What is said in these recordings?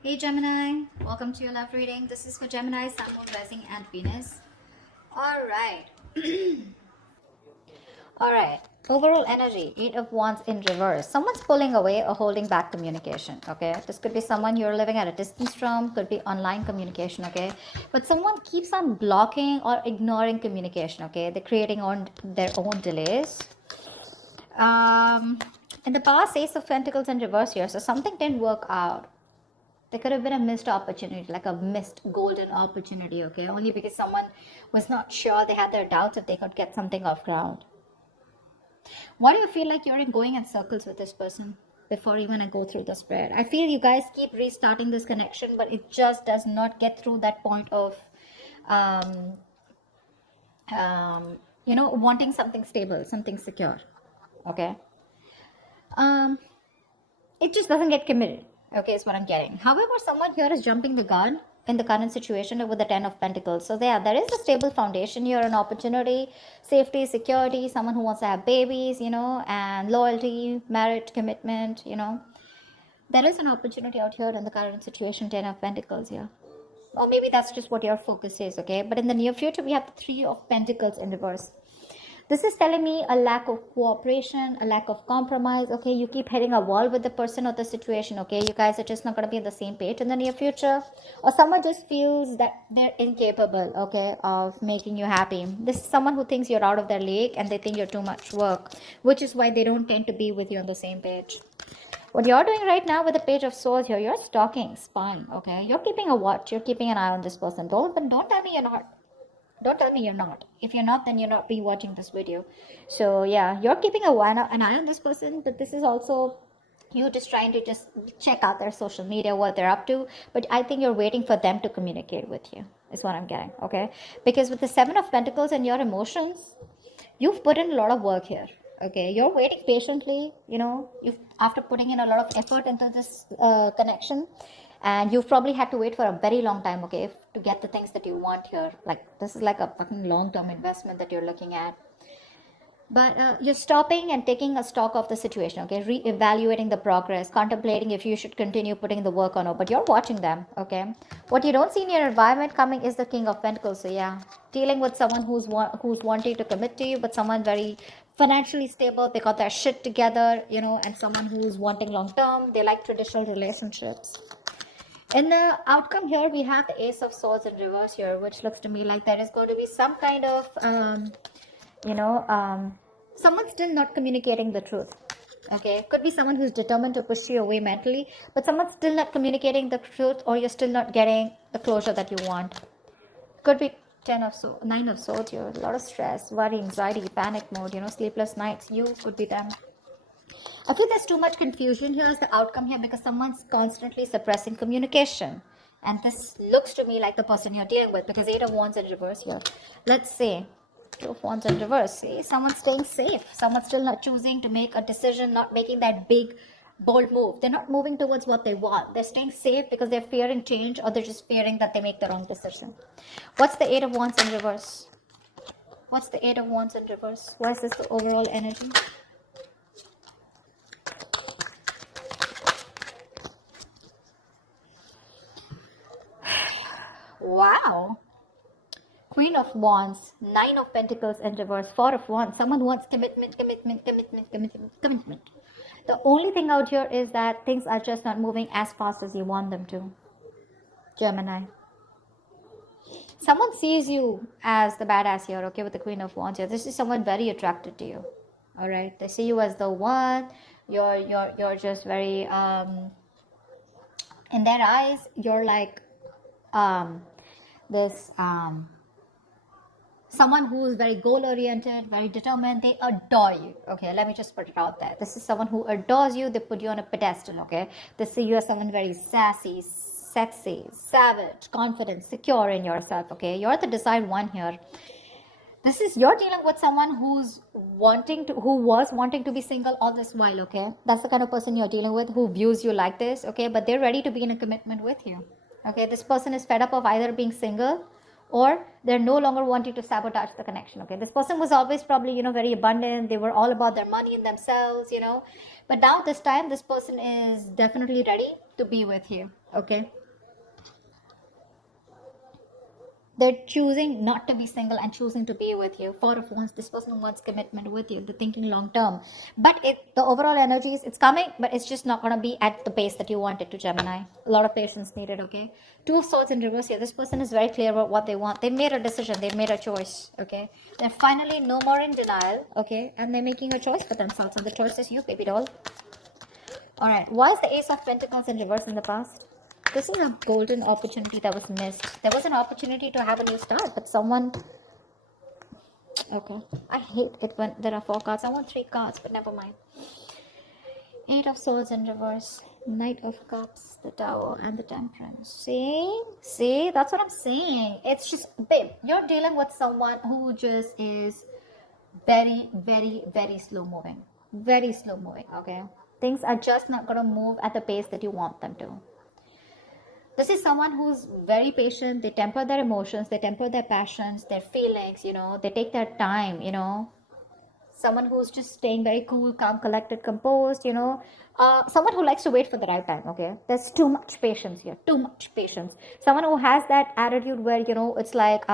Hey Gemini, welcome to your love reading. This is for Gemini, Sun, Moon, Rising, and Venus. All right. All right. Overall energy, Eight of Wands in reverse. Someone's pulling away or holding back communication, okay? This could be someone you're living at a distance from, could be online communication, okay? But someone keeps on blocking or ignoring communication, okay? They're creating on their own delays. Um, in the past, Ace of Pentacles in reverse here, so something didn't work out. There could have been a missed opportunity, like a missed golden opportunity, okay? Only because someone was not sure, they had their doubts if they could get something off ground. Why do you feel like you're going in circles with this person before even I go through the spread? I feel you guys keep restarting this connection, but it just does not get through that point of, um, wanting something stable, something secure, okay? Um, it just doesn't get committed. Okay, is what I'm getting. However, someone here is jumping the gun in the current situation with the Ten of Pentacles. So there is a stable foundation here, an opportunity, safety, security, someone who wants to have babies, and loyalty, marriage, commitment, There is an opportunity out here in the current situation, Ten of Pentacles here. Or maybe that's just what your focus is, okay? But in the near future, we have the Three of Pentacles in reverse. This is telling me a lack of cooperation, a lack of compromise. Okay, you keep hitting a wall with the person or the situation. Okay, you guys are just not going to be on the same page in the near future, or someone just feels that they're incapable, okay, of making you happy. This is someone who thinks you're out of their league and they think you're too much work, which is why they don't tend to be with you on the same page. What you're doing right now with the Page of Swords here, you're stalking, spying, okay? You're keeping a watch, you're keeping an eye on this person. Don't tell me you're not. Don't tell me you're not. If you're not, then you're not be watching this video. So yeah, you're keeping an eye on this person, but this is also you just trying to just check out their social media, what they're up to. But I think you're waiting for them to communicate with you, is what I'm getting, okay? Because with the Seven of Pentacles and your emotions, you've put in a lot of work here. Okay, you're waiting patiently, you've after putting in a lot of effort into this connection, and you've probably had to wait for a very long time, okay, to get the things that you want here. Like, this is like a fucking long-term investment that you're looking at. But you're stopping and taking a stock of the situation, okay, re-evaluating the progress, contemplating if you should continue putting the work on or, but you're watching them, okay. What you don't see in your environment coming is the King of Pentacles. So yeah, dealing with someone who's wanting to commit to you, but someone very financially stable, they got their shit together, and someone who's wanting long term, they like traditional relationships. In the outcome here, we have the Ace of Swords in reverse here, which looks to me like there is going to be some kind of someone's still not communicating the truth. Okay, could be someone who's determined to push you away mentally, but someone's still not communicating the truth, or you're still not getting the closure that you want. Could be Nine of Swords here, a lot of stress, worry, anxiety, panic mode, sleepless nights. You could be them. I feel there's too much confusion here as the outcome here, because someone's constantly suppressing communication. And this looks to me like the person you're dealing with, because Eight of Wands in reverse here. Let's say Two of Wands in reverse. See, someone's staying safe. Someone's still not choosing to make a decision, not making that big, bold move. They're not moving towards what they want. They're staying safe because they're fearing change, or they're just fearing that they make the wrong decision. What's the Eight of Wands in reverse? What's the Eight of Wands in reverse? What is this the overall energy? Wow. Queen of Wands, Nine of Pentacles in reverse, Four of Wands. Someone wants commitment, commitment, commitment, commitment, commitment. The only thing out here is that things are just not moving as fast as you want them to. Gemini. Someone sees you as the badass here, okay, with the Queen of Wands here. This is someone very attracted to you. All right. They see you as the one. You're just very in their eyes, you're like this someone who's very goal oriented, very determined. They adore you. Okay, let me just put it out there. This is someone who adores you. They put you on a pedestal. Okay, they see you as someone very sassy, sexy, savage, confident, secure in yourself. Okay, you're the desired one here. This is, you're dealing with someone who was wanting to be single all this while. Okay, that's the kind of person you're dealing with, who views you like this. Okay, but they're ready to be in a commitment with you. Okay, this person is fed up of either being single, or they're no longer wanting to sabotage the connection. Okay, this person was always probably very abundant. They were all about their money and themselves. But now this time, this person is definitely ready to be with you, okay? They're choosing not to be single and choosing to be with you. Four of Wands, this person wants commitment with you. They're thinking long term. But the overall energy is, it's coming, but it's just not going to be at the pace that you want it to, Gemini. A lot of patience needed, okay? Two of Swords in reverse here. This person is very clear about what they want. They made a decision. They made a choice, okay? They're finally no more in denial, okay? And they're making a choice for themselves. And the choice is you, baby doll. All right. Why is the Ace of Pentacles in reverse in the past? This is a golden opportunity that was missed. There was an opportunity to have a new start, but someone... Okay. I hate it when there are 4 cards. I want 3 cards, but never mind. 8 of Swords in reverse. Knight of Cups, the Tower, and the Temperance. See? See? That's what I'm saying. It's just... Babe, you're dealing with someone who just is very, very, very slow moving. Very slow moving, okay? Things are just not going to move at the pace that you want them to. This is someone who's very patient. They temper their emotions. They temper their passions, their feelings, you know. They take their time, you know. Someone who's just staying very cool, calm, collected, composed, you know. Someone who likes to wait for the right time, okay. There's too much patience here. Too much patience. Someone who has that attitude where, you know, it's like...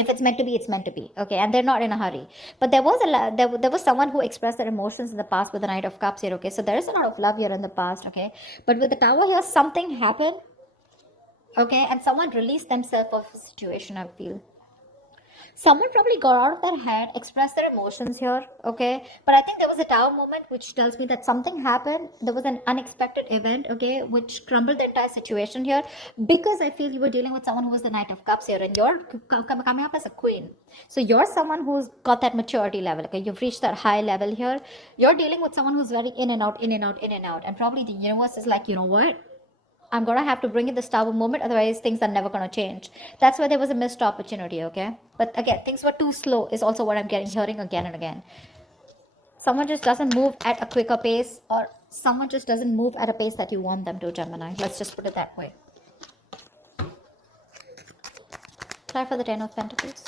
if it's meant to be, it's meant to be, okay, and they're not in a hurry. But there was someone who expressed their emotions in the past with the Knight of Cups here, okay. So there is a lot of love here in the past, okay. But with the Tower here, something happened, okay, and someone released themselves of a situation, I feel. Someone probably got out of their head, expressed their emotions here, okay. But I think there was a Tower moment which tells me that something happened. There was an unexpected event, okay, which crumbled the entire situation here. Because I feel you were dealing with someone who was the Knight of Cups here, and you're coming up as a queen. So you're someone who's got that maturity level, okay. You've reached that high level here. You're dealing with someone who's very in and out, in and out, in and out. And probably the universe is like, you know what? I'm going to have to bring in this Tower moment, otherwise things are never going to change. That's why there was a missed opportunity, okay? But again, things were too slow is also what I'm hearing again and again. Someone just doesn't move at a quicker pace, or someone just doesn't move at a pace that you want them to, Gemini. Let's just put it that way. Try for the 10 of Pentacles.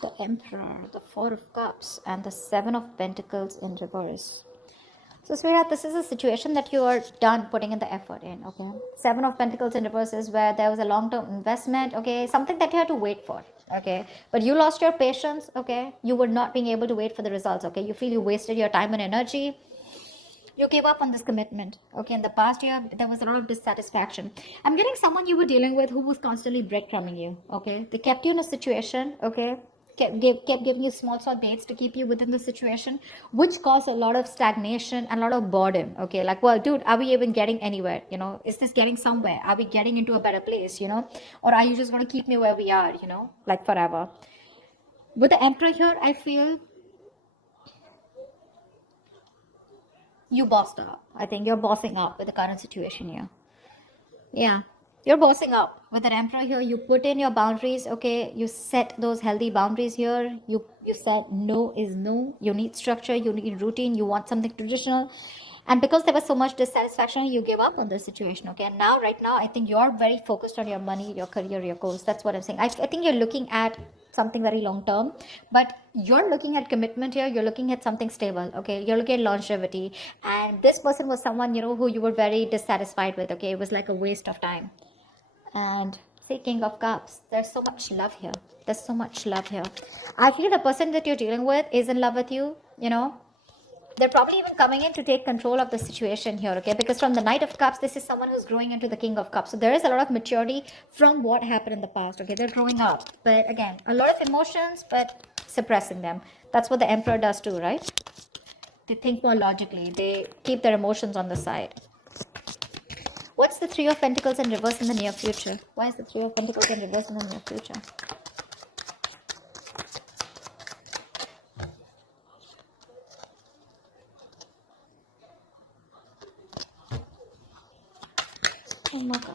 The Emperor, the 4 of Cups, and the 7 of Pentacles in reverse. So, sweetheart, this is a situation that you are done putting in the effort in, okay? 7 of Pentacles in reverse is where there was a long-term investment, okay? Something that you had to wait for, okay? But you lost your patience, okay? You were not being able to wait for the results, okay? You feel you wasted your time and energy. You gave up on this commitment, okay? In the past year, there was a lot of dissatisfaction. I'm getting someone you were dealing with who was constantly breadcrumbing you, okay? They kept you in a situation, okay? Kept giving you small baits to keep you within the situation, which caused a lot of stagnation and a lot of boredom, okay? Like, well, dude, are we even getting anywhere, you know? Is this getting somewhere? Are we getting into a better place, you know? Or are you just going to keep me where we are, you know, like forever? With the Emperor here, I feel you bossed up. I think you're bossing up with the current situation here. Yeah, you're bossing up. With an Emperor here, you put in your boundaries, okay? You set those healthy boundaries here. You said no is no. You need structure, you need routine, you want something traditional. And because there was so much dissatisfaction, you gave up on the situation, okay? And now, right now, I think you're very focused on your money, your career, your goals. That's what I'm saying. I think you're looking at something very long term, but you're looking at commitment here. You're looking at something stable, okay? You're looking at longevity. And this person was someone, you know, who you were very dissatisfied with, okay? It was like a waste of time. And see, King of Cups, there's so much love here. There's so much love here. I feel the person that you're dealing with is in love with you, you know. They're probably even coming in to take control of the situation here, okay? Because from the Knight of Cups, this is someone who's growing into the King of Cups. So there is a lot of maturity from what happened in the past, okay? They're growing up. But again, a lot of emotions, but suppressing them. That's what the Emperor does too, right? They think more logically. They keep their emotions on the side. What's the 3 of Pentacles in reverse in the near future? Why is the 3 of Pentacles in reverse in the near future? Oh my God.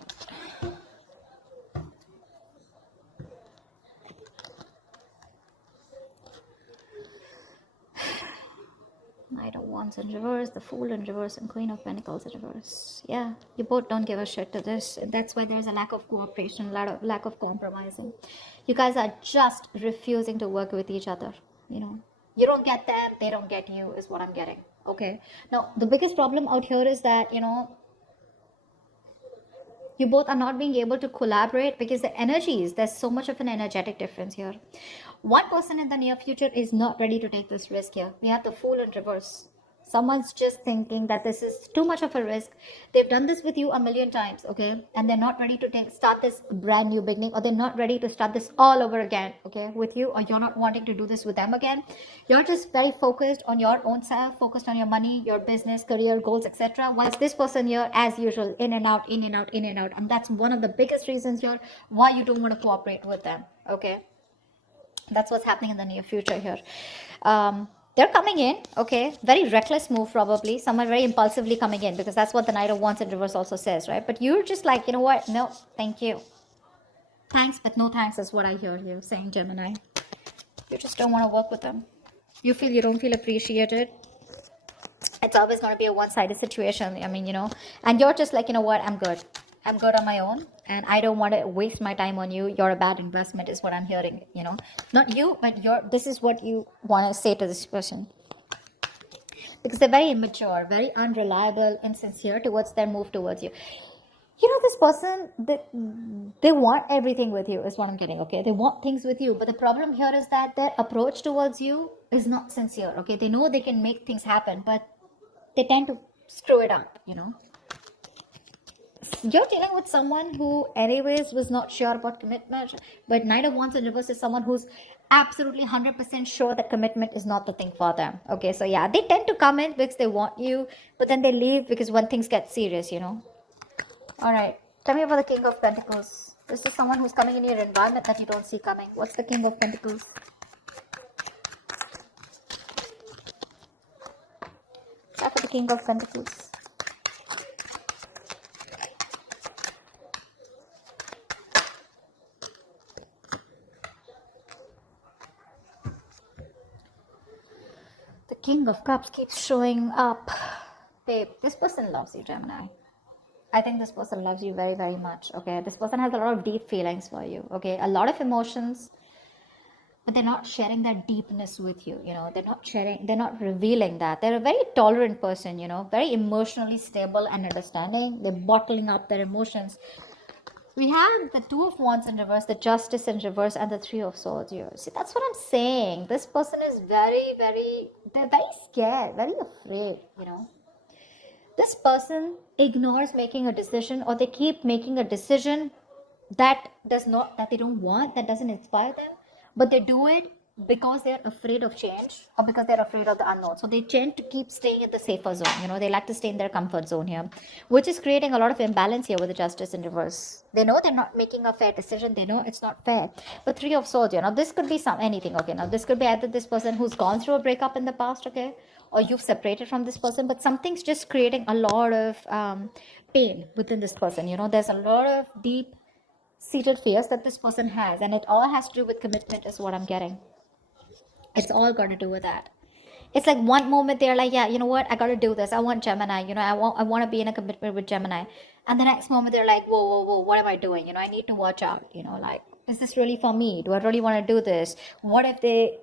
Knight of Wands in reverse, the Fool in reverse, and Queen of Pentacles in reverse. Yeah, you both don't give a shit to this. And that's why there's a lack of cooperation, lack of compromising. You guys are just refusing to work with each other. You know, you don't get them, they don't get you, is what I'm getting. Okay. Now, the biggest problem out here is that, you both are not being able to collaborate because the energies, there's so much of an energetic difference here. One person in the near future is not ready to take this risk here. We have the Fool in reverse. Someone's just thinking that this is too much of a risk. They've done this with you a million times, okay? And they're not ready to start this brand new beginning, or they're not ready to start this all over again, okay, with you, or you're not wanting to do this with them again. You're just very focused on your own self, focused on your money, your business, career, goals, etc. Whilst this person here, as usual, in and out, in and out, in and out. And that's one of the biggest reasons here why you don't want to cooperate with them, okay? That's what's happening in the near future here. They're coming in, okay? Very reckless move, probably. Someone very impulsively coming in, because that's what the Knight of Wands in reverse also says, right? But you're just like, you know what? No, thank you. Thanks, but no thanks is what I hear you saying, Gemini. You just don't want to work with them. You don't feel appreciated. It's always going to be a one-sided situation. I mean, and you're just like, you know what? I'm good. I'm good on my own, and I don't want to waste my time on you. You're a bad investment is what I'm hearing, Not you, but this is what you want to say to this person. Because they're very immature, very unreliable, insincere towards their move towards you. This person, they want everything with you is what I'm getting, okay? They want things with you, but the problem here is that their approach towards you is not sincere, okay? They know they can make things happen, but they tend to screw it up, You're dealing with someone who anyways was not sure about commitment, but Knight of Wands in reverse is someone who's absolutely 100% sure that commitment is not the thing for them. Okay, so yeah, they tend to come in because they want you, but then they leave because when things get serious, All right, tell me about the King of Pentacles. This is someone who's coming in your environment that you don't see coming. What's the King of Pentacles? Start with the King of Pentacles. King of Cups keeps showing up. Babe, this person loves you, Gemini. I think this person loves you very, very much, okay? This person has a lot of deep feelings for you, okay? A lot of emotions, but they're not sharing that deepness with you, they're not revealing that. They're a very tolerant person, very emotionally stable and understanding. They're bottling up their emotions. We have the Two of Wands in reverse, the Justice in reverse, and the Three of Swords here. See, that's what I'm saying. This person is they're very scared, very afraid, This person ignores making a decision, or they keep making a decision that they don't want, that doesn't inspire them, but they do it because they're afraid of change, or because they're afraid of the unknown. So they tend to keep staying in the safer zone. They like to stay in their comfort zone here, which is creating a lot of imbalance here with the Justice in reverse. They know they're not making a fair decision. They know it's not fair. But Three of Swords, this could be anything. Okay, now this could be either this person who's gone through a breakup in the past, okay, or you've separated from this person, but something's just creating a lot of pain within this person. There's a lot of deep seated fears that this person has, and it all has to do with commitment is what I'm getting. It's all got to do with that. It's like one moment they're like, yeah, you know what, I got to do this. I want Gemini, I want to be in a commitment with Gemini. And the next moment they're like, whoa, what am I doing? I need to watch out, like, is this really for me? Do I really want to do this? What if they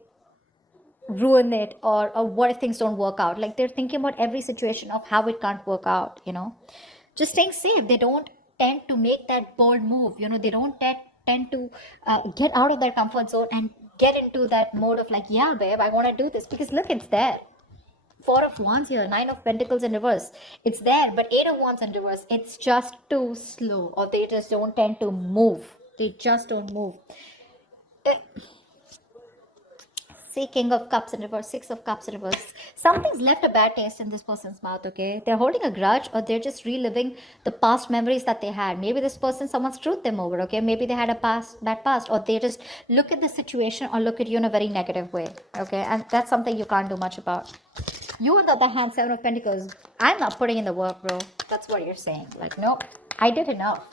ruin it, or what if things don't work out? Like, they're thinking about every situation of how it can't work out, just staying safe. They don't tend to make that bold move, they don't tend to get out of their comfort zone and get into that mode of like, yeah, babe, I want to do this, because look, it's there. Four of Wands here, Nine of Pentacles in reverse, it's there. But Eight of Wands in reverse, it's just too slow, or they just don't tend to move. They just don't move. See, King of Cups in reverse, Six of Cups in reverse. Something's left a bad taste in this person's mouth, okay? They're holding a grudge, or they're just reliving the past memories that they had. Maybe this person, someone screwed them over, okay? Maybe they had a bad past, or they just look at the situation or look at you in a very negative way, okay? And that's something you can't do much about. You, on the other hand, Seven of Pentacles, I'm not putting in the work, bro. That's what you're saying. Like, nope, I did enough.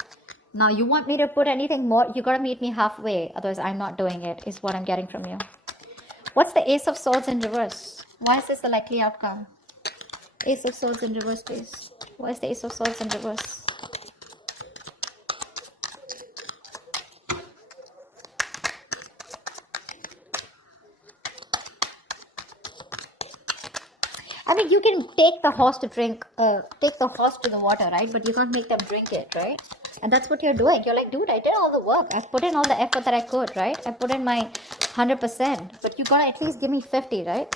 Now, you want me to put anything more? You gotta meet me halfway. Otherwise, I'm not doing it, is what I'm getting from you. What's the Ace of Swords in reverse? Why is this the likely outcome? Ace of Swords in reverse, please. Why is the Ace of Swords in reverse? I mean, you can take the horse to drink, take the horse to the water, right? But you can't make them drink it, right? And that's what you're doing. You're like, dude, I did all the work. I've put in all the effort that I could, right? I put in my 100%. But you gotta at least give me 50, right?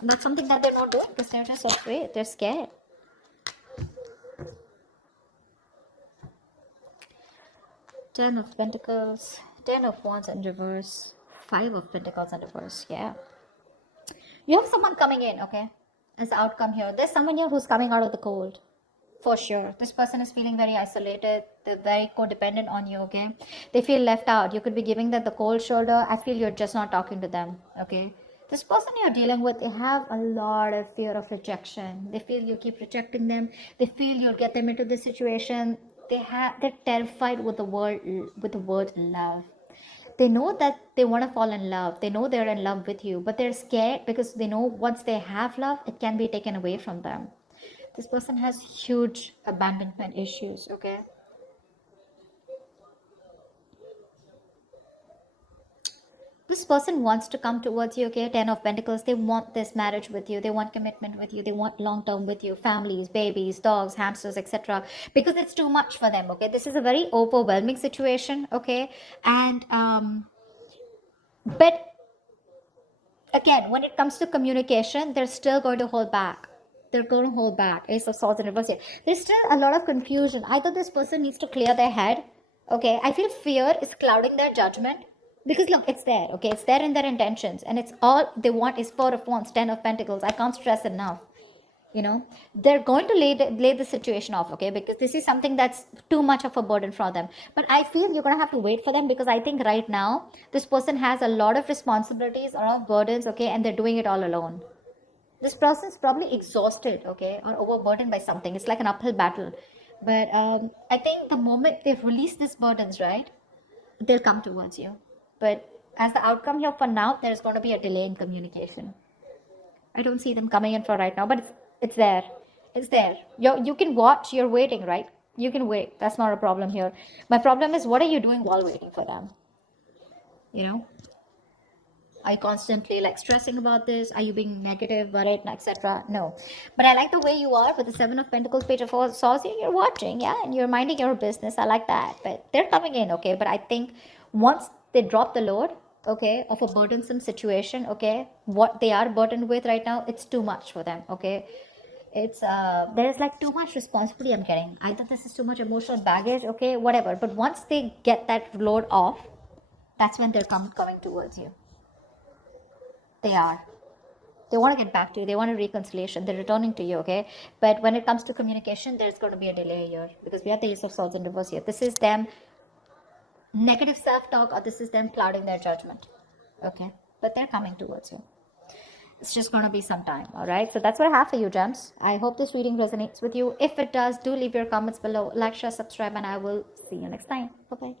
And that's something that they're not doing because they're just afraid. They're scared. Ten of Pentacles, Ten of Wands in reverse, Five of Pentacles in reverse. Yeah. You have someone coming in, okay? As the outcome here. There's someone here who's coming out of the cold. For sure. This person is feeling very isolated. They're very codependent on you, okay? They feel left out. You could be giving them the cold shoulder. I feel you're just not talking to them, okay? This person you're dealing with, they have a lot of fear of rejection. They feel you keep rejecting them. They feel you'll get them into this situation. They're terrified with the word love. They know that they want to fall in love. They know they're in love with you, but they're scared because they know once they have love, it can be taken away from them. This person has huge abandonment issues, okay? This person wants to come towards you, okay? Ten of Pentacles. They want this marriage with you. They want commitment with you. They want long-term with you. Families, babies, dogs, hamsters, etc. Because it's too much for them, okay? This is a very overwhelming situation, okay? And, but again, when it comes to communication, they're still going to hold back. They're going to hold back. Ace of Swords in reverse here. There's still a lot of confusion. Either this person needs to clear their head, okay? I feel fear is clouding their judgment. Because look, it's there, okay? It's there in their intentions. And it's all they want is Four of Wands, Ten of Pentacles. I can't stress enough. You know, they're going to lay the situation off, okay? Because this is something that's too much of a burden for them. But I feel you're going to have to wait for them because I think right now, this person has a lot of responsibilities, a lot of burdens, okay? And they're doing it all alone. This person is probably exhausted, okay? Or overburdened by something. It's like an uphill battle. But I think the moment they've released these burdens, right? They'll come towards you. But as the outcome here for now, there's going to be a delay in communication. I don't see them coming in for right now, but it's there. It's there. You can watch. You're waiting, right? You can wait. That's not a problem here. My problem is, what are you doing while waiting for them? You know? Are you constantly like stressing about this? Are you being negative, worried, etc.? No. But I like the way you are with the Seven of Pentacles, Page of Swords. You're watching, yeah, and you're minding your business. I like that. But they're coming in, okay? But I think once they drop the load, okay, of a burdensome situation, okay, what they are burdened with right now, it's too much for them, okay? It's there's like too much responsibility I'm getting. Either this is too much emotional baggage, okay, whatever. But once they get that load off, that's when they're coming towards you. They are. They want to get back to you. They want a reconciliation. They're returning to you, okay? But when it comes to communication, there's going to be a delay here because we have the Ace of Swords in reverse here. This is them negative self-talk, or this is them clouding their judgment, okay? But they're coming towards you. It's just going to be some time, all right? So that's what I have for you, gems. I hope this reading resonates with you. If it does, do leave your comments below, like, share, subscribe, and I will see you next time. Bye-bye.